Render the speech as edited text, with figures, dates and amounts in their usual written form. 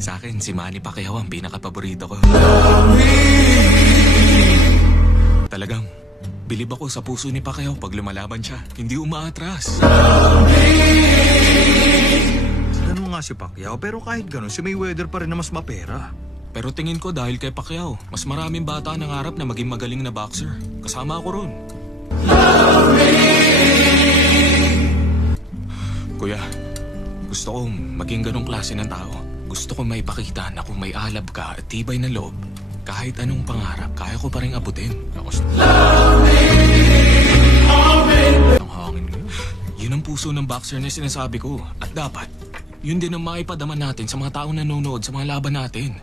Sa akin, si Manny Pacquiao ang pinaka-paborito ko. Talagang, bilib ako sa puso ni Pacquiao pag lumalaban siya. Hindi umaatras. Ganun nga si Pacquiao, pero kahit ganun, si Mayweather pa rin na mas mapera. Pero tingin ko dahil kay Pacquiao, mas maraming bata ang nangarap na maging magaling na boxer. Kasama ako ron. Kuya, gusto kong maging ganong klase ng tao. Gusto kong maipakita na kung may alab ka at tibay na loob, kahit anong pangarap, kaya ko pa rin abutin. Ang hangin. Yun ang puso ng boxer na sinasabi ko. At dapat, yun din ang maipadama natin sa mga taong nanonood sa mga laban natin.